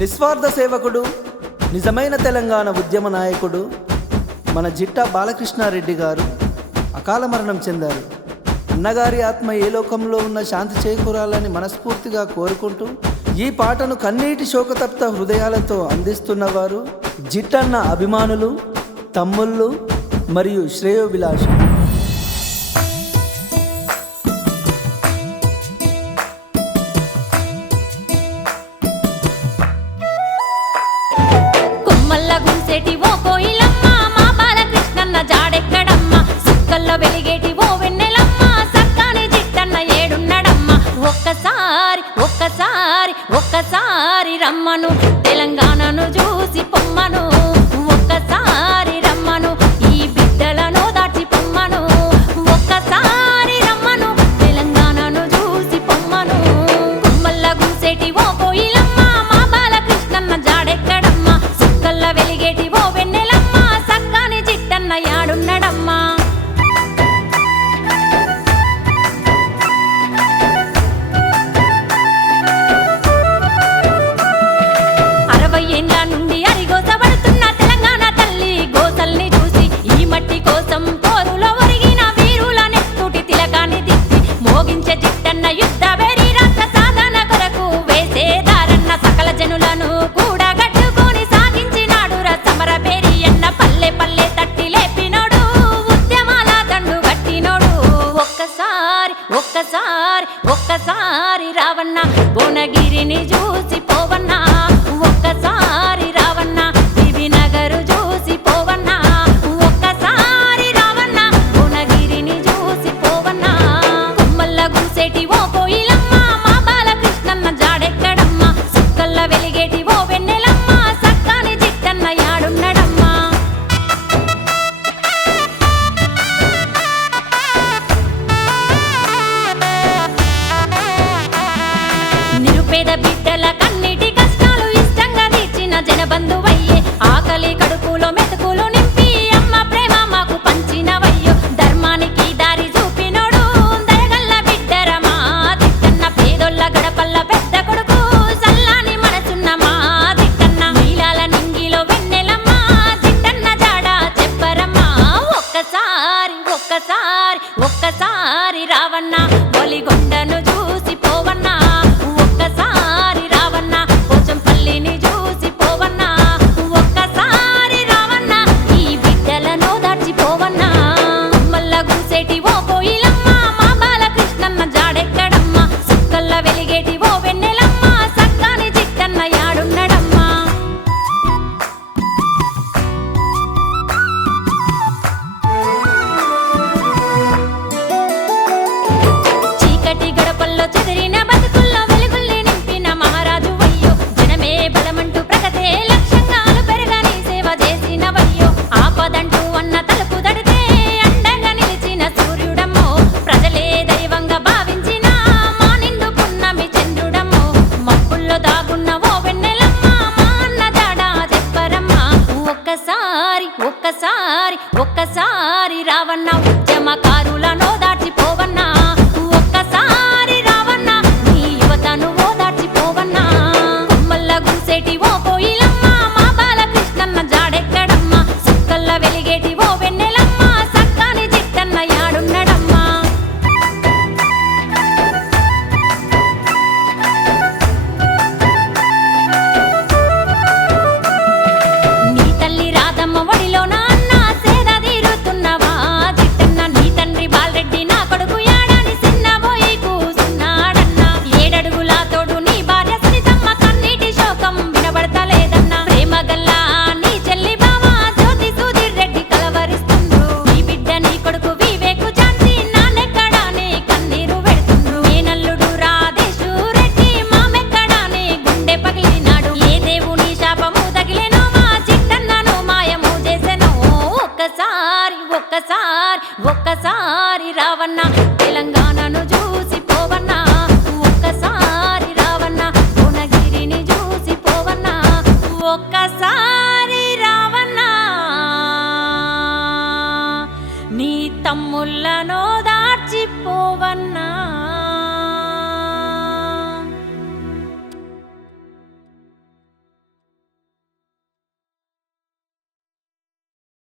నిస్వార్థ సేవకుడు నిజమైన తెలంగాణ ఉద్యమ నాయకుడు మన జిట్టా బాలకృష్ణారెడ్డి గారు అకాల మరణం చెందారు. అన్నగారి ఆత్మ ఏ లోకంలో ఉన్న శాంతి చేకూరాలని మనస్ఫూర్తిగా కోరుకుంటూ ఈ పాటను కన్నీటి శోకతప్త హృదయాలతో అందిస్తున్నవారు జిట్టన్న అభిమానులు తమ్ముళ్ళు మరియు శ్రేయోభిలాషులు. కళ్ళ వెలిగేటి ఓ వెన్నెలమ్మ సక్కని చిట్టన్న ఏడున్నడమ్మ. ఒక్కసారి ఒక్కసారి ఒక్కసారి రమ్మను. బిడ్డల కన్నిటి ಮಾದರಿನ ఒక్కసారి ఒక్కసారి రావన్న తెలంగాణను చూసి పోవన్న ఒక్కసారి రావన్న భువనగిరిని చూసి పోవన్న ఒక్కసారి రావన్నా. నీ తమ్ముళ్ళను దాచిపోవన్నా